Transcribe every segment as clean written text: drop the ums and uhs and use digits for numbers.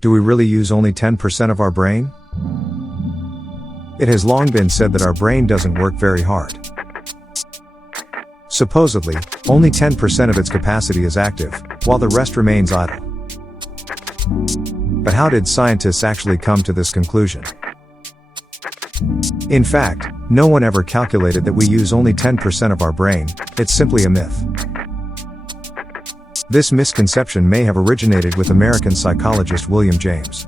Do we really use only 10% of our brain? It has long been said that our brain doesn't work very hard. Supposedly, only 10% of its capacity is active, while the rest remains idle. But how did scientists actually come to this conclusion? In fact, no one ever calculated that we use only 10% of our brain. It's simply a myth. This misconception may have originated with American psychologist William James,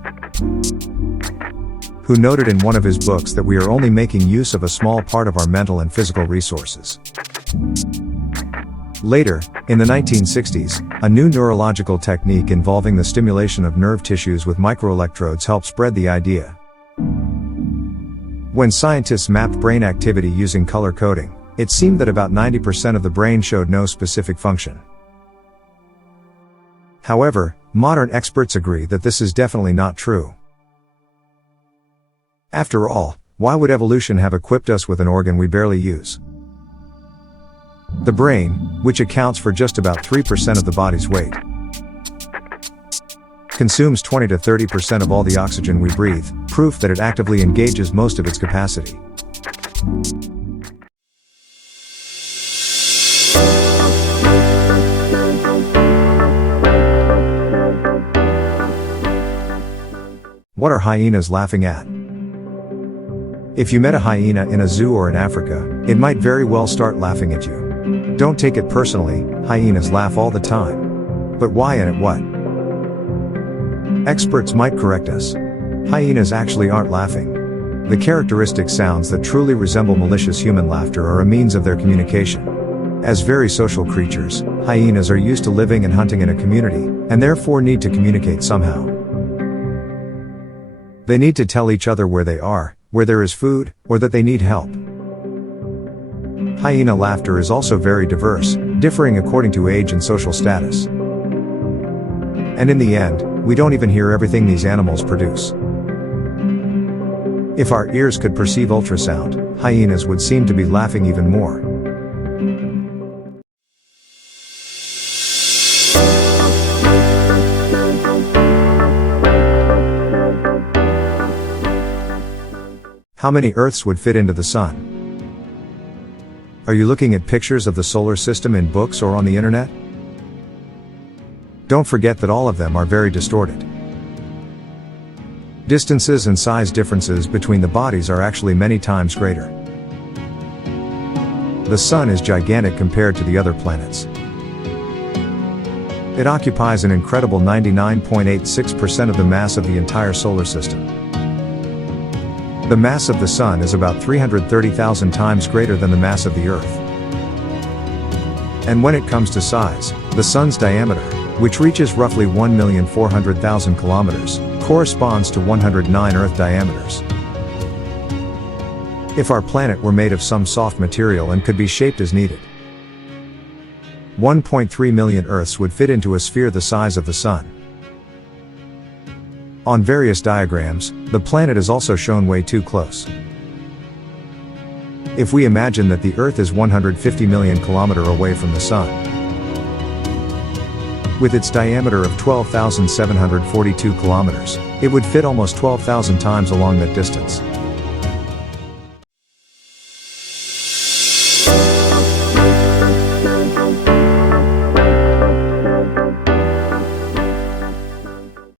who noted in one of his books that we are only making use of a small part of our mental and physical resources. Later, in the 1960s, a new neurological technique involving the stimulation of nerve tissues with microelectrodes helped spread the idea. When scientists mapped brain activity using color coding, it seemed that about 90% of the brain showed no specific function. However, modern experts agree that this is definitely not true. After all, why would evolution have equipped us with an organ we barely use? The brain, which accounts for just about 3% of the body's weight, consumes 20 to 30% of all the oxygen we breathe, proof that it actively engages most of its capacity. What are hyenas laughing at? If you met a hyena in a zoo or in Africa, it might very well start laughing at you. Don't take it personally, hyenas laugh all the time. But why and at what? Experts might correct us. Hyenas actually aren't laughing. The characteristic sounds that truly resemble malicious human laughter are a means of their communication. As very social creatures, hyenas are used to living and hunting in a community, and therefore need to communicate somehow. They need to tell each other where they are, where there is food, or that they need help. Hyena laughter is also very diverse, differing according to age and social status. And in the end, we don't even hear everything these animals produce. If our ears could perceive ultrasound, hyenas would seem to be laughing even more. How many Earths would fit into the Sun? Are you looking at pictures of the solar system in books or on the internet? Don't forget that all of them are very distorted. Distances and size differences between the bodies are actually many times greater. The Sun is gigantic compared to the other planets. It occupies an incredible 99.86% of the mass of the entire solar system. The mass of the Sun is about 330,000 times greater than the mass of the Earth. And when it comes to size, the Sun's diameter, which reaches roughly 1,400,000 kilometers, corresponds to 109 Earth diameters. If our planet were made of some soft material and could be shaped as needed, 1.3 million Earths would fit into a sphere the size of the Sun. On various diagrams, the planet is also shown way too close. If we imagine that the Earth is 150 million kilometers away from the Sun, with its diameter of 12,742 kilometers, it would fit almost 12,000 times along that distance.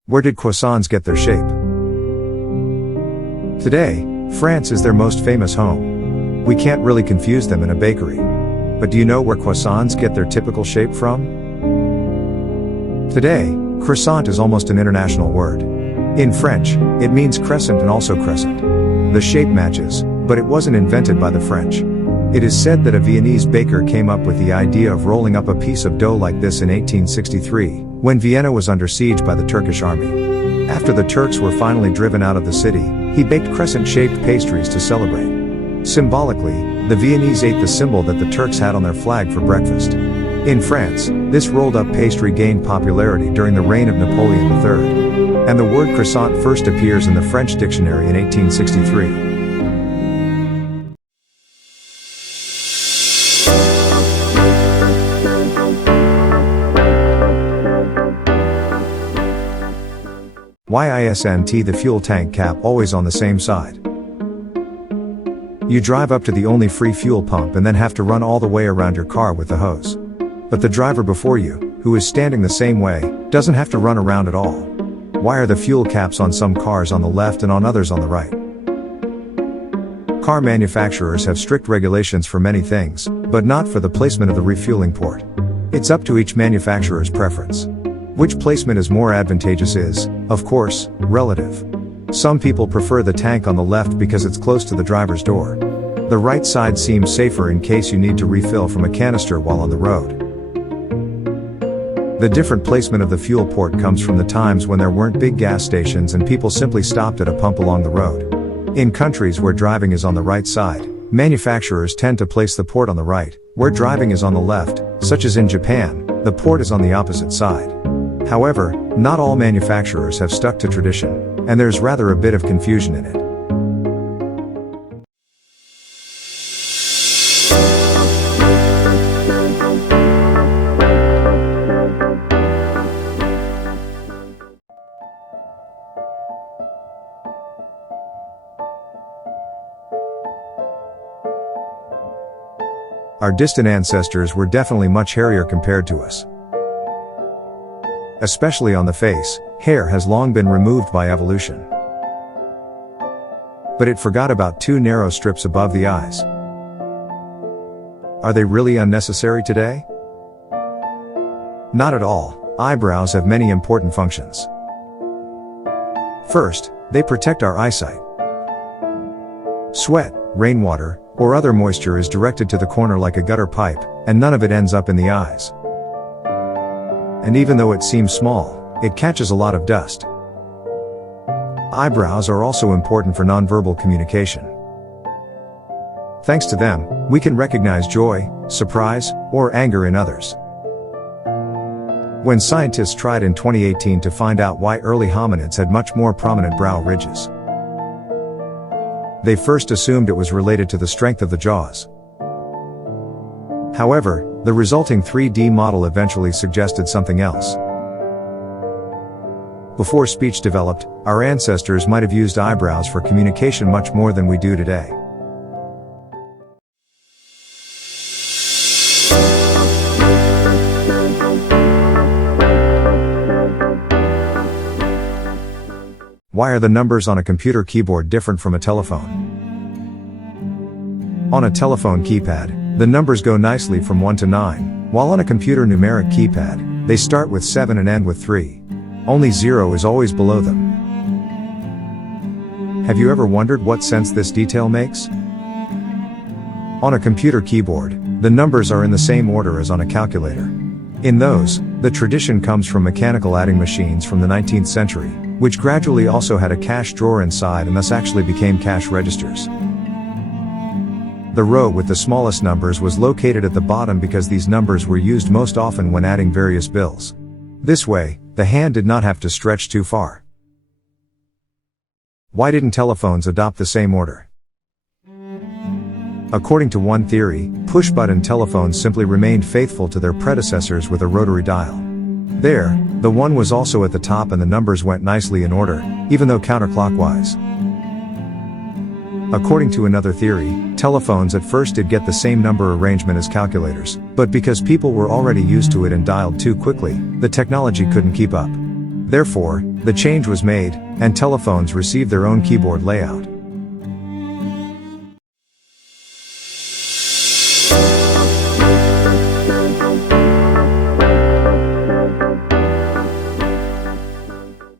Where did croissants get their shape? Today, France is their most famous home. We can't really confuse them in a bakery. But do you know where croissants get their typical shape from? Today, croissant is almost an international word. In French, it means crescent and also crescent. The shape matches, but it wasn't invented by the French. It is said that a Viennese baker came up with the idea of rolling up a piece of dough like this in 1863, when Vienna was under siege by the Turkish army. After the Turks were finally driven out of the city, he baked crescent-shaped pastries to celebrate. Symbolically, the Viennese ate the symbol that the Turks had on their flag for breakfast. In France, this rolled-up pastry gained popularity during the reign of Napoleon III. And the word croissant first appears in the French dictionary in 1863. Why isn't the fuel tank cap always on the same side? You drive up to the only free fuel pump and then have to run all the way around your car with the hose. But the driver before you, who is standing the same way, doesn't have to run around at all. Why are the fuel caps on some cars on the left and on others on the right? Car manufacturers have strict regulations for many things, but not for the placement of the refueling port. It's up to each manufacturer's preference. Which placement is more advantageous is, of course, relative. Some people prefer the tank on the left because it's close to the driver's door. The right side seems safer in case you need to refill from a canister while on the road. The different placement of the fuel port comes from the times when there weren't big gas stations and people simply stopped at a pump along the road. In countries where driving is on the right side, manufacturers tend to place the port on the right. Where driving is on the left, such as in Japan, the port is on the opposite side. However, not all manufacturers have stuck to tradition, and there's rather a bit of confusion in it. Our distant ancestors were definitely much hairier compared to us. Especially on the face, hair has long been removed by evolution. But it forgot about two narrow strips above the eyes. Are they really unnecessary today? Not at all. Eyebrows have many important functions. First, they protect our eyesight. Sweat, rainwater, or other moisture is directed to the corner like a gutter pipe, and none of it ends up in the eyes. And even though it seems small, it catches a lot of dust. Eyebrows are also important for nonverbal communication. Thanks to them, we can recognize joy, surprise, or anger in others. When scientists tried in 2018 to find out why early hominids had much more prominent brow ridges, they first assumed it was related to the strength of the jaws. However, the resulting 3D model eventually suggested something else. Before speech developed, our ancestors might have used eyebrows for communication much more than we do today. Why are the numbers on a computer keyboard different from a telephone? On a telephone keypad, the numbers go nicely from 1 to 9, while on a computer numeric keypad, they start with 7 and end with 3. Only 0 is always below them. Have you ever wondered what sense this detail makes? On a computer keyboard, the numbers are in the same order as on a calculator. In those, the tradition comes from mechanical adding machines from the 19th century, which gradually also had a cash drawer inside and thus actually became cash registers. The row with the smallest numbers was located at the bottom because these numbers were used most often when adding various bills. This way, the hand did not have to stretch too far. Why didn't telephones adopt the same order? According to one theory, push-button telephones simply remained faithful to their predecessors with a rotary dial. There, the 1 was also at the top and the numbers went nicely in order, even though counterclockwise. According to another theory, telephones at first did get the same number arrangement as calculators, but because people were already used to it and dialed too quickly, the technology couldn't keep up. Therefore, the change was made, and telephones received their own keyboard layout.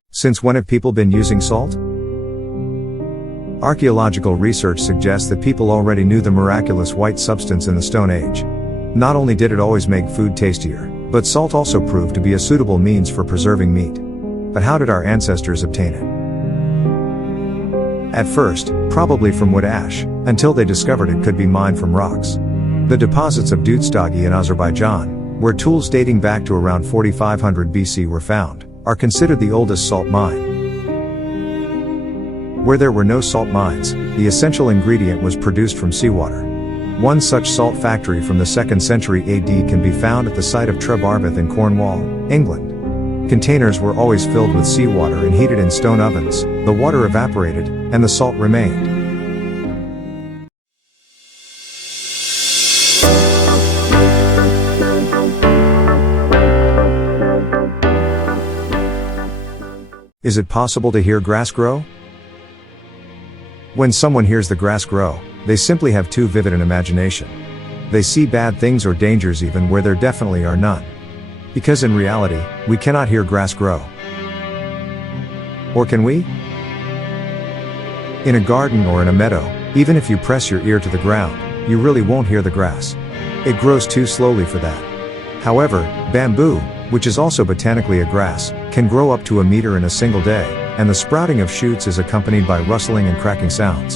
Since when have people been using salt? Archaeological research suggests that people already knew the miraculous white substance in the Stone Age. Not only did it always make food tastier, but salt also proved to be a suitable means for preserving meat. But how did our ancestors obtain it? At first, probably from wood ash, until they discovered it could be mined from rocks. The deposits of Dutstagi in Azerbaijan, where tools dating back to around 4500 BC were found, are considered the oldest salt mine. Where there were no salt mines, the essential ingredient was produced from seawater. One such salt factory from the 2nd century AD can be found at the site of Trebarvith in Cornwall, England. Containers were always filled with seawater and heated in stone ovens. The water evaporated, and the salt remained. Is it possible to hear grass grow? When someone hears the grass grow, they simply have too vivid an imagination. They see bad things or dangers even where there definitely are none. Because in reality, we cannot hear grass grow. Or can we? In a garden or in a meadow, even if you press your ear to the ground, you really won't hear the grass. It grows too slowly for that. However, bamboo, which is also botanically a grass, can grow up to a meter in a single day, and the sprouting of shoots is accompanied by rustling and cracking sounds.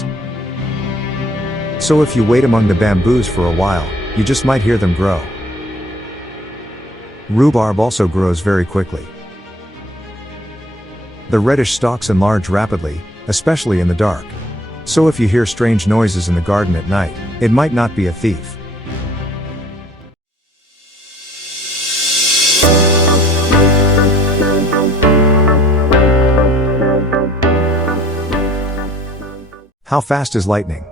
So if you wait among the bamboos for a while, you just might hear them grow. Rhubarb also grows very quickly. The reddish stalks enlarge rapidly, especially in the dark. So if you hear strange noises in the garden at night, it might not be a thief. How fast is lightning?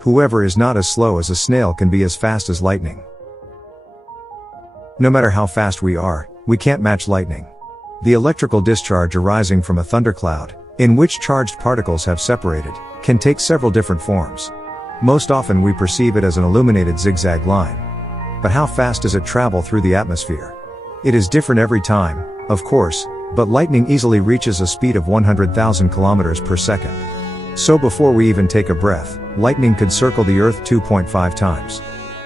Whoever is not as slow as a snail can be as fast as lightning. No matter how fast we are, we can't match lightning. The electrical discharge arising from a thundercloud, in which charged particles have separated, can take several different forms. Most often we perceive it as an illuminated zigzag line. But how fast does it travel through the atmosphere? It is different every time, of course, but lightning easily reaches a speed of 100,000 kilometers per second. So before we even take a breath, lightning could circle the Earth 2.5 times.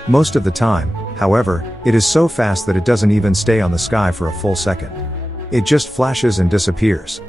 Most of the time, however, it is so fast that it doesn't even stay on the sky for a full second. It just flashes and disappears.